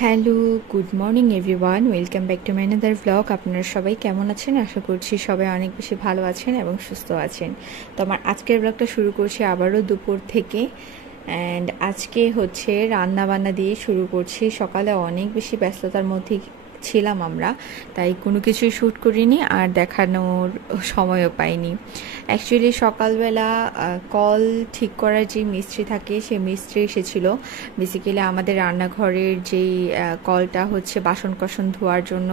Hello, good morning everyone, welcome back to my another vlog. আপনারা সবাই কেমন আছেন? আশা করছি সবাই অনেক বেশি ভালো আছেন এবং সুস্থ আছেন। তো আমার আজকের ব্লগটা শুরু করছি আবারও দুপুর থেকে। অ্যান্ড আজকে হচ্ছে রান্না বান্না দিয়ে শুরু করছি। সকালে অনেক বেশি ব্যস্ততার মধ্যে ছিলাম আমরা, তাই কোনো কিছুই শ্যুট করিনি আর দেখানোর সময়ও পাইনি। অ্যাকচুয়ালি সকালবেলা কল ঠিক করার যে মিস্ত্রি থাকে সেই মিস্ত্রি এসেছিলো। বেসিক্যালি আমাদের রান্নাঘরের যেই কলটা হচ্ছে বাসন কোসন ধোয়ার জন্য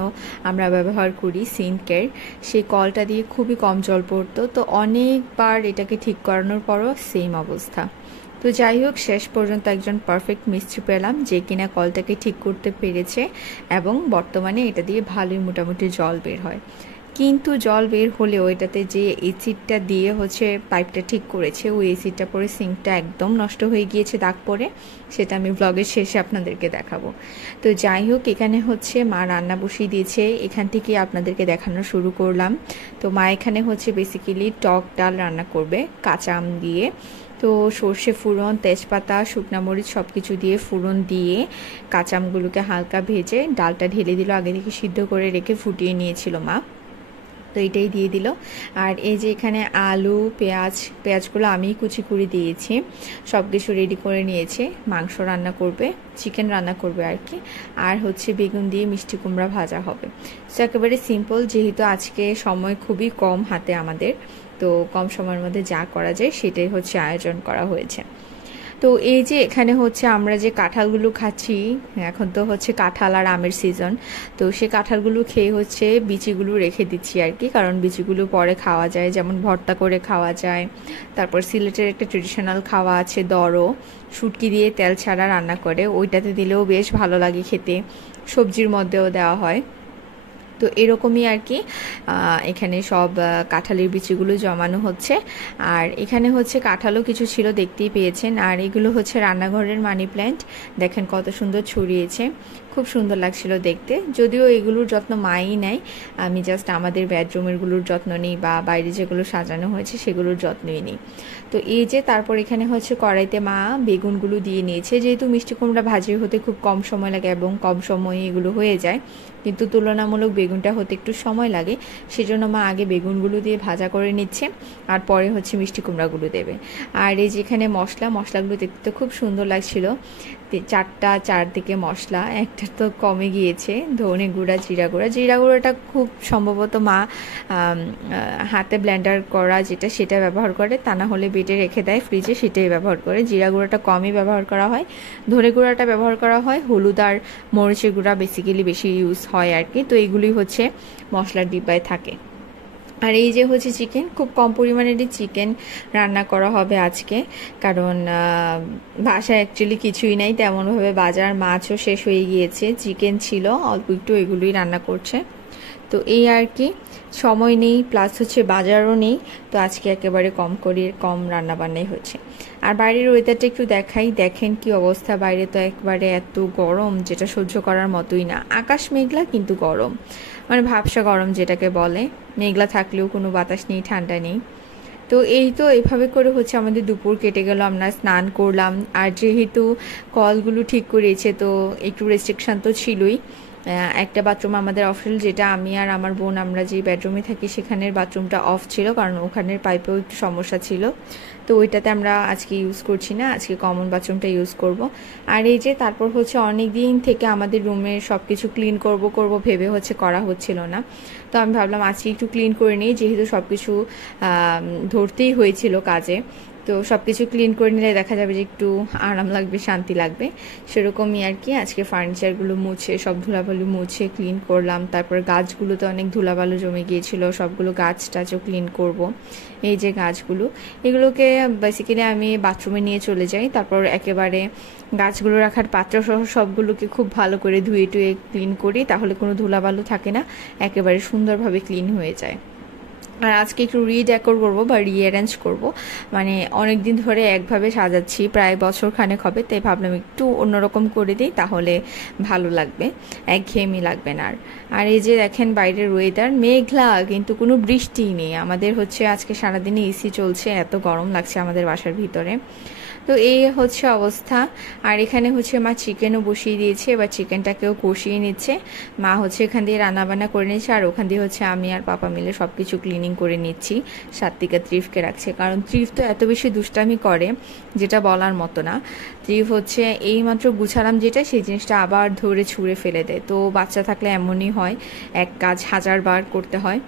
আমরা ব্যবহার করি, সিঙ্কের, সেই কলটা দিয়ে খুবই কম জল পড়তো। তো অনেকবার এটাকে ঠিক করানোর পরও সেম অবস্থা। তো যাই হোক, শেষ পর্যন্ত একজন পারফেক্ট মিস্ত্রি পেলাম যে কিনা কলটাকে ঠিক করতে পেরেছে এবং বর্তমানে এটা দিয়ে ভালোই মোটামুটি জল বের হয়। কিন্তু জল বের হলেও এটাতে যে এসিডটা দিয়ে হচ্ছে পাইপটা ঠিক করেছে, ওই এসিডটা পরে সিঙ্কটা একদম নষ্ট হয়ে গিয়েছে, দাগ পড়ে। সেটা আমি ব্লগের শেষে আপনাদেরকে দেখাবো। তো যাই হোক, এখানে হচ্ছে মা রান্না বসিয়ে দিয়েছে, এখান থেকে আপনাদেরকে দেখানো শুরু করলাম। তো মা এখানে হচ্ছে বেসিক্যালি টক ডাল রান্না করবে কাঁচা আম দিয়ে। তো সর্ষে ফোড়ন, তেজপাতা, শুকনো মরিচ সব কিছু দিয়ে ফোড়ন দিয়ে কাঁচা আমগুলোকে হালকা ভেজে ডালটা ঢেলে দিল। আগে থেকে সিদ্ধ করে রেখে ফুটিয়ে নিয়েছিল মা, তো এটাই দিয়ে দিল। আর এই যে এখানে আলু, পেঁয়াজগুলো আমি কুচি করে দিয়েছি, সব কিছু রেডি করে নিয়েছে। মাংস রান্না করবে, চিকেন রান্না করবে আর কি। আর হচ্ছে বেগুন দিয়ে মিষ্টি কুমড়া ভাজা হবে। সো একেবারে সিম্পল, যেহেতু আজকে সময় খুবই কম হাতে আমাদের, তো কম সময়ের মধ্যে যা করা যায় সেটাই হচ্ছে আয়োজন করা হয়েছে। তো এই যে এখানে হচ্ছে আমরা যে কাঁঠালগুলো খাচ্ছি, এখন তো হচ্ছে কাঁঠাল আর আমের সিজন, তো সে কাঁঠালগুলো খেয়ে হচ্ছে বিচিগুলো রেখে দিচ্ছি আর কি, কারণ বিচিগুলো পরে খাওয়া যায়, যেমন ভর্তা করে খাওয়া যায়। তারপর সিলেটের একটা ট্রেডিশনাল খাওয়া আছে দরো, শুটকি দিয়ে তেল ছাড়া রান্না করে, ওইটাতে দিলেও বেশ ভালো লাগে খেতে, সবজির মধ্যেও দেওয়া হয়। তো এরকমই আর কি এখানে সব কাঁঠালের বিচিগুলো জমানো হচ্ছে। আর এখানে হচ্ছে কাঁঠালও কিছু ছিল, দেখতেই পেয়েছেন। আর এগুলো হচ্ছে রান্নাঘরের মানি প্ল্যান্ট, দেখেন কত সুন্দর ছড়িয়েছে, খুব সুন্দর লাগছিল দেখতে। যদিও এগুলোর যত্ন মাই নেয়, আমি জাস্ট আমাদের বেডরুমেরগুলোর যত্ন নিই বা বাইরে যেগুলো সাজানো হয়েছে সেগুলোর যত্নই নিই। তো এই যে তারপর এখানে হচ্ছে কড়াইতে মা বেগুনগুলো দিয়ে নিয়েছে, যেহেতু মিষ্টি কুমড়া ভাজি হতে খুব কম সময় লাগে এবং কম সময়ে এগুলো হয়ে যায়, কিন্তু তুলনামূলক বেগুনটা হতে একটু সময় লাগে, সেজন্য মা আগে বেগুনগুলো দিয়ে ভাজা করে নিচ্ছে আর পরে হচ্ছে মিষ্টি কুমড়াগুলো দেবে। আর এই যেখানে মশলাগুলো দেখতে খুব সুন্দর লাগছিল, চারদিকে মশলা, একটা তো কমে গিয়েছে, ধনে গুঁড়া, জিরা গুঁড়াটা খুব সম্ভবত মা হাতে ব্লেন্ডার করা যেটা সেটা ব্যবহার করে, তা না হলে বেটে রেখে দেয় ফ্রিজে, সেটাই ব্যবহার করে। জিরা গুঁড়াটা কমই ব্যবহার করা হয়, ধনে গুঁড়াটা ব্যবহার করা হয়, হলুদ আর মরিচের গুঁড়া বেসিক্যালি বেশি ইউজ হয় আর কি। তো এইগুলি হচ্ছে মশলার ডিব্বায় থাকে। আর এই যে হচ্ছে চিকেন, খুব কম পরিমাণেরই চিকেন রান্না করা হবে আজকে, কারণ বাসায় অ্যাকচুয়ালি কিছুই নাই তেমনভাবে, বাজার মাছও শেষ হয়ে গিয়েছে, চিকেন ছিল অল্প একটু, এগুলোই রান্না করছে। তো এই আর কি, সময় নেই, প্লাস হচ্ছে বাজারও নেই, তো আজকে একেবারে কম রান্না বান্নাই হচ্ছে। আর বাইরের ওয়েদারটা একটু দেখাই, দেখেন কি অবস্থা, বাইরে তো একবারে এত গরম যেটা সহ্য করার মতোই না। আকাশ মেঘলা কিন্তু গরম, মানে ভাবসা গরম যেটাকে বলে, মেঘলা থাকলেও কোনো বাতাস নেই, ঠান্ডা নেই। তো এই তো এইভাবে করে হচ্ছে আমাদের দুপুর কেটে গেল, আমরা স্নান করলাম। আর যেহেতু কলগুলো ঠিক করেছে তো একটু রেস্ট্রিকশান তো ছিলই। একটা বাথরুম আমাদের অফ ছিল, যেটা আমি আর আমার বোন আমরা যে বেডরুমে থাকি সেখানের বাথরুমটা অফ ছিল, কারণ ওখানের পাইপেও একটু সমস্যা ছিল। তো ওইটাতে আমরা আজকে ইউজ করছি না, আজকে কমন বাথরুমটা ইউজ করব। আর এই যে তারপর হচ্ছে অনেক দিন থেকে আমাদের রুমের সব কিছু ক্লিন করব ভেবে হচ্ছে করা হচ্ছিল না, তো আমি ভাবলাম আজকে একটু ক্লিন করে নিই, যেহেতু সব কিছু ধরতেই হয়েছিল কাজে। তো সব কিছু ক্লিন করে নিলে দেখা যাবে যে একটু আরাম লাগবে, শান্তি লাগবে, সেরকমই আর কি। আজকে ফার্নিচারগুলো মুছে, সব ধুলাবালু মুছে ক্লিন করলাম। তারপর গাছগুলোতে অনেক ধুলাবালু জমে গিয়েছিল, সবগুলো গাছ টাছও ক্লিন করব। এই যে গাছগুলো, এগুলোকে বেসিক্যালি আমি বাথরুমে নিয়ে চলে যাই, তারপর একেবারে গাছগুলো রাখার পাত্র সহ সবগুলোকে খুব ভালো করে ধুয়ে টুয়ে ক্লিন করি, তাহলে কোনো ধুলাবালু থাকে না, একেবারে সুন্দরভাবে ক্লিন হয়ে যায়। আর আজকে একটু রিডেকোর করবো বা রিঅ্যারেঞ্জ করব, মানে অনেক দিন ধরে একভাবে সাজাচ্ছি, প্রায় বছর খানেক হবে, তাই ভাবলাম একটু অন্যরকম করে দিই, তাহলে ভালো লাগবে, একঘেয়েমি লাগবে না। আর এই যে দেখেন বাইরের ওয়েদার মেঘলা, কিন্তু কোনো বৃষ্টি নেই। আমাদের হচ্ছে আজকে সারাদিনে এসি চলছে, এত গরম লাগছে আমাদের বাসার ভিতরে। তো এই হচ্ছে অবস্থা। আর এখানে হচ্ছে মা চিকেনও বসিয়ে দিয়েছে, এবার চিকেনটাকেও কষিয়ে নিচ্ছে। মা হচ্ছে এখান দিয়ে রান্নাবান্না করে নিচ্ছে, আর ওখান দিয়ে হচ্ছে আমি আর পাপা মিলে সব কিছু ক্লিনিং করে নিচ্ছি। সাত্বিকা ত্রিফকে রাখছে, কারণ ত্রিফ তো এত বেশি দুষ্টামি করে যেটা বলার মতো না। ত্রিফ হচ্ছে এইমাত্র গুছালাম যেটা, সেই জিনিসটা আবার ধরে ছুঁড়ে ফেলে দেয়। তো বাচ্চা থাকলে এমনই হয়, এক কাজ 1000 বার করতে হয়।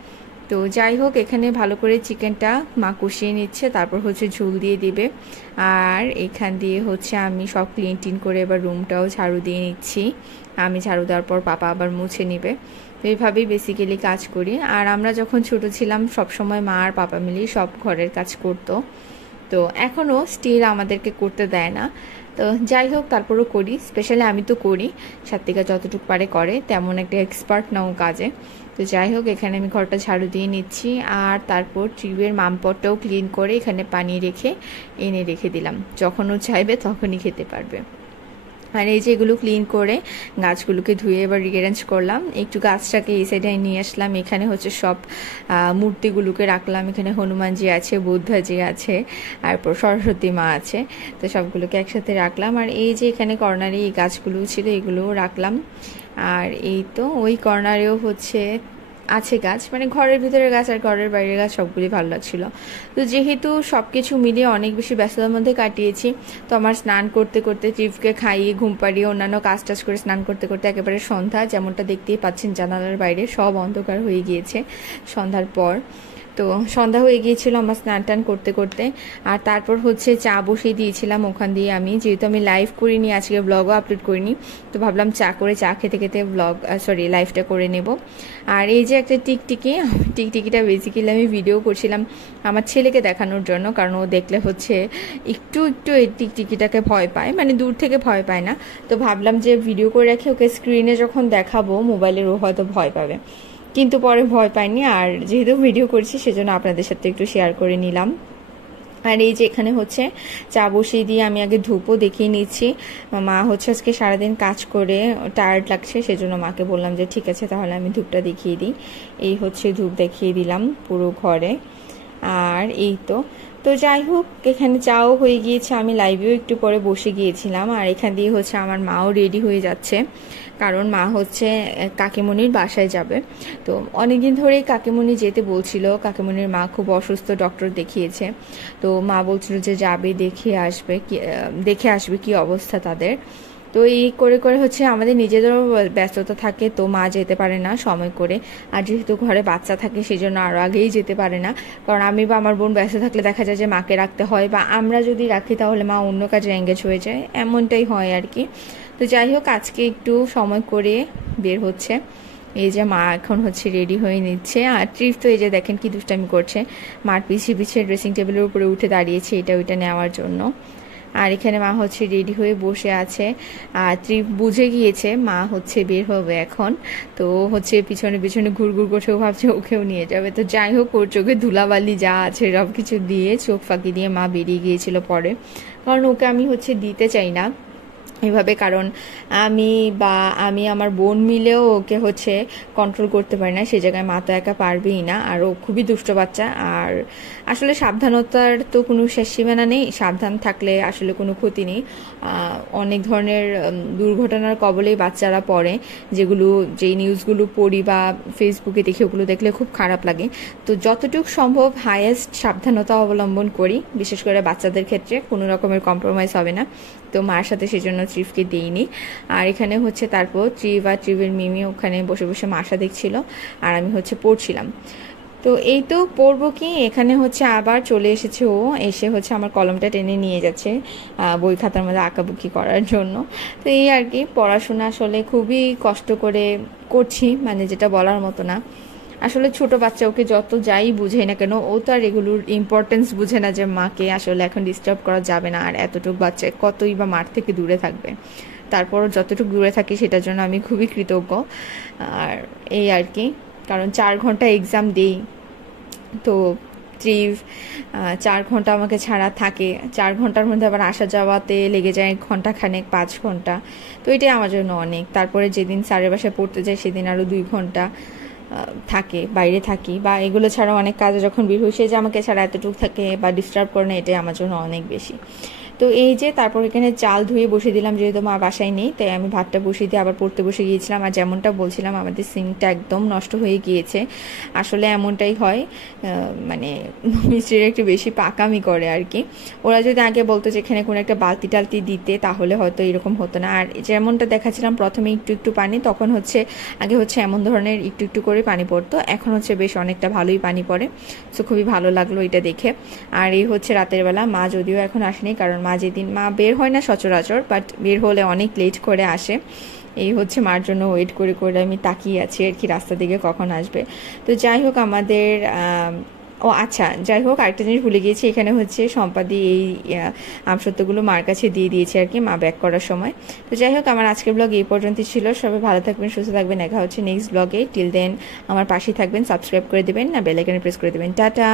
তো যাই হোক, এখানে ভালো করে চিকেনটা মা কষিয়ে নিচ্ছে, তারপর হচ্ছে ঝোল দিয়ে দিবে। আর এখান দিয়ে হচ্ছে আমি সব ক্লিন টিন করে এবার রুমটাও ঝাড়ু দিয়ে নিচ্ছি। আমি ঝাড়ু দেওয়ার পর পাপা আবার মুছে নিবে। তো এইভাবেই বেসিক্যালি কাজ করি। আর আমরা যখন ছোট ছিলাম সব সময় মা আর পাপা মিলেই সব ঘরের কাজ করতো। তো এখনও স্টিল আমাদেরকে করতে দেয় না। তো যাই হোক, তারপরও করি, স্পেশালি আমি তো করি। সাত্বিকা যতটুকু পারে করে, তেমন একটা এক্সপার্ট নাও কাজে। তো যাই হোক, এখানে আমি ঘরটা ঝাড়ু দিয়ে নিচ্ছি। আর তারপর ট্রিবের মামপটটাও ক্লিন করে এখানে পানি রেখে এনে রেখে দিলাম, যখন ও চাইবে তখনই খেতে পারবে। আর এই যে এগুলো ক্লিন করে গাছগুলোকে ধুয়ে এবার রিঅ্যারেঞ্জ করলাম। একটু গাছটাকে এই সাইডে নিয়ে আসলাম। এখানে হচ্ছে সব মূর্তিগুলোকে রাখলাম। এখানে হনুমানজি আছে, বুদ্ধাজি আছে, তারপর সরস্বতী মা আছে। তো সবগুলোকে একসাথে রাখলাম। আর এই যে এখানে কর্নারে এই গাছগুলো ছিল, এগুলোও রাখলাম। আর এই তো ওই কর্নারেও হচ্ছে আছে গাছ, মানে ঘরের ভিতরের গাছ আর ঘরের বাইরের গাছ সবগুলি ভালো লাগছিল। তো যেহেতু সব কিছু মিলিয়ে অনেক বেশি ব্যস্ততার মধ্যে কাটিয়েছি, তো আমার স্নান করতে করতে, ট্রিপকে খাইয়ে ঘুম পাড়িয়ে অন্যান্য কাজ টাজ করে স্নান করতে করতে একেবারে সন্ধ্যা, যেমনটা দেখতেই পাচ্ছেন জানালার বাইরে সব অন্ধকার হয়ে গিয়েছে সন্ধ্যার পর। তো সন্ধ্যা হয়ে গিয়েছিল আমার স্নান টান করতে করতে। আর তারপর হচ্ছে চা বসিয়ে দিয়েছিলাম ওখান দিয়ে। আমি যেহেতু আমি লাইভ করিনি আজকে, ব্লগও আপলোড করিনি, তো ভাবলাম চা করে চা খেতে খেতে লাইভটা করে নেব। আর এই যে একটা টিকটিকিটা বেসিক্যালি আমি ভিডিও করছিলাম আমার ছেলেকে দেখানোর জন্য, কারণ ও দেখলে হচ্ছে একটু একটু এই টিকটিকিটাকে ভয় পায়, মানে দূর থেকে ভয় পায় না। তো ভাবলাম যে ভিডিও করে রাখি, ওকে স্ক্রিনে যখন দেখাবো মোবাইলের, ও হয়তো ভয় পাবে, কিন্তু পরে ভয় পাইনি। আর যেহেতু ভিডিও করছি সেজন্য আপনাদের সাথে একটু শেয়ার করে নিলাম। আর এই যে এখানে হচ্ছে চা বসিয়ে দিয়ে আমি আগে ধূপও দেখিয়ে নিচ্ছি। মা হচ্ছে আজকে সারাদিন কাজ করে টায়ার্ড লাগছে, সেজন্য মাকে বললাম যে ঠিক আছে তাহলে আমি ধূপটা দেখিয়ে দিই। এই হচ্ছে ধূপ দেখিয়ে দিলাম পুরো ঘরে। আর এই তো তো যাই হোক, এখানে চাও হয়ে গিয়েছে, আমি লাইভেও একটু পরে বসে গিয়েছিলাম। আর এখান দিয়ে হচ্ছে আমার মাও রেডি হয়ে যাচ্ছে, কারণ মা হচ্ছে কাকিমণির বাসায় যাবে। তো অনেকদিন ধরেই কাকিমণি যেতে বলছিল, কাকিমণির মা খুব অসুস্থ, ডক্টর দেখিয়েছে। তো মা বলছিল যে যাবে, দেখে আসবে কি অবস্থা তাদের। তো এই করে করে হচ্ছে আমাদের নিজেদেরও ব্যস্ততা থাকে, তো মা যেতে পারে না সময় করে। আর যেহেতু ঘরে বাচ্চা থাকে সেজন্য আরও আগেই যেতে পারে না, কারণ আমি বা আমার বোন ব্যস্ত থাকলে দেখা যায় যে মাকে রাখতে হয়, বা আমরা যদি রাখি তাহলে মা অন্য কাজে এঙ্গেজ হয়ে যায়, এমনটাই হয় আর কি। তো যাই হোক, আজকে একটু সময় করে বের হচ্ছে। এই যে মা এখন হচ্ছে রেডি হয়ে নিচ্ছে। আর ট্রিপ তো এই যে দেখেন কি দুষ্টামি করছে, মার পিছিয়ে পিছিয়ে ড্রেসিং টেবিলের উপরে উঠে দাঁড়িয়েছে এটা ওইটা নেওয়ার জন্য। আর এখানে মা হচ্ছে রেডি হয়ে বসে আছে। আর ট্রিপ বুঝে গিয়েছে মা হচ্ছে বের হবে এখন, তো হচ্ছে পিছনে পিছনে ঘুরঘুর করছেও, ভাবছে ওকেও নিয়ে যাবে। তো যাই হোক, ওর চোখে ধুলাবালি যা আছে সব কিছু দিয়ে চোখ ফাঁকি দিয়ে মা বেরিয়ে গিয়েছিল পরে, কারণ ওকে আমি হচ্ছে দিতে চাই না এভাবে, কারণ আমি আমার বোন মিলেও ওকে হচ্ছে কন্ট্রোল করতে পারি না, সে জায়গায় মা তো একা পারবেই না। আর ও খুবই দুষ্ট বাচ্চা। আর আসলে সাবধানতার তো কোনো শেষ সীমানা নেই, সাবধান থাকলে আসলে কোনো ক্ষতি নেই। অনেক ধরনের দুর্ঘটনার কবলেই বাচ্চারা পড়ে, যেই নিউজগুলো পড়ি বা ফেসবুকে দেখি, ওগুলো দেখলে খুব খারাপ লাগে। তো যতটুকু সম্ভব হাইয়েস্ট সাবধানতা অবলম্বন করি, বিশেষ করে বাচ্চাদের ক্ষেত্রে কোনো রকমের কম্প্রোমাইজ হবে না। তো মার সাথে সেজন্য ট্রিপকে দিইনি। আর এখানে হচ্ছে তারপর ট্রিপ আর ট্রিপের মিমি ওখানে বসে বসে মাসা দেখছিল, আর আমি হচ্ছে পড়ছিলাম। তো এই তো পড়বো কি, এখানে হচ্ছে আবার চলে এসেছে ও, এসে হচ্ছে আমার কলমটা টেনে নিয়ে যাচ্ছে বই খাতার মধ্যে আঁকাবুকি করার জন্য। তো এই আর কি, পড়াশোনা আসলে খুবই কষ্ট করে করছি, মানে যেটা বলার মতো না। আসলে ছোট বাচ্চা, ওকে যত যাই বুঝে না কেন, ও তো আর এগুলোর ইম্পর্টেন্স বুঝে না যে মাকে আসলে এখন ডিস্টার্ব করা যাবে না। আর এতটুকু বাচ্চা কতই বা মাঠ থেকে দূরে থাকবে, তারপর যতটুকু দূরে থাকি সেটার জন্য আমি খুবই কৃতজ্ঞ। আর এই আর কি, কারণ 4 ঘন্টা এক্সাম দিই, তো ট্রিপ 4 ঘন্টা আমাকে ছাড়া থাকে, 4 ঘন্টার মধ্যে আবার আসা যাওয়াতে লেগে যায় ঘন্টাখানেক, 5 ঘন্টা। তো এটাই আমার জন্য অনেক। তারপরে যেদিন স্যারের বাসায় পড়তে যাই সেদিন আরও 2 ঘন্টা থাকে, বাইরে থাকি, বা এগুলো ছাড়াও অনেক কাজে যখন বের হই, সে যে আমাকে ছাড়া এতটুকু থাকে বা ডিস্টার্ব করে না, এটাই আমার জন্য অনেক বেশি। তো এই যে তারপর এখানে চাল ধুয়ে বসিয়ে দিলাম, যেহেতু মা বাসায় নেই তাই আমি ভাতটা বসিয়ে দিয়ে আবার পড়তে বসে গিয়েছিলাম। আর যেমনটা বলছিলাম আমাদের সিঙ্কটা একদম নষ্ট হয়ে গিয়েছে, আসলে এমনটাই হয়, মানে মিস্ত্রিরা একটু বেশি পাকামি করে আর কি। ওরা যদি আগে বলতো যে এখানে কোনো একটা বালতি টালতি দিতে তাহলে হয়তো এরকম হতো না। আর যেমনটা দেখাচ্ছিলাম প্রথমে একটু একটু পানি, তখন আগে এমন ধরনের একটু একটু করে পানি পড়তো, এখন বেশ অনেকটা ভালোই পানি পড়ে। সো খুবই ভালো লাগলো এটা দেখে। আর এই রাতের বেলা মা যদিও এখন আসেনি, কারণ মা যেদিন মা বের হয় না সচরাচর, বাট বের হলে অনেক লেট করে আসে। এই মার জন্য ওয়েট করে করে আমি তাকিয়ে আছি আর কি রাস্তা দিকে কখন আসবে। তো যাই হোক আমাদের ও আচ্ছা, যাই হোক আরেকটা জিনিস ভুলে গিয়েছি, এখানে সম্পাদি এই আমসত্ত্বগুলো মার কাছে দিয়ে দিয়েছে আর কি মা ব্যাক করার সময়। তো যাই হোক আমার আজকের ব্লগ এই পর্যন্তই ছিল। সবাই ভালো থাকবেন, সুস্থ থাকবেন, দেখা হচ্ছে নেক্সট ব্লগে। টিল দেন আমার পাশেই থাকবেন, সাবস্ক্রাইব করে দেবেন, না বেল আইকনে প্রেস করে দেবেন। টাটা।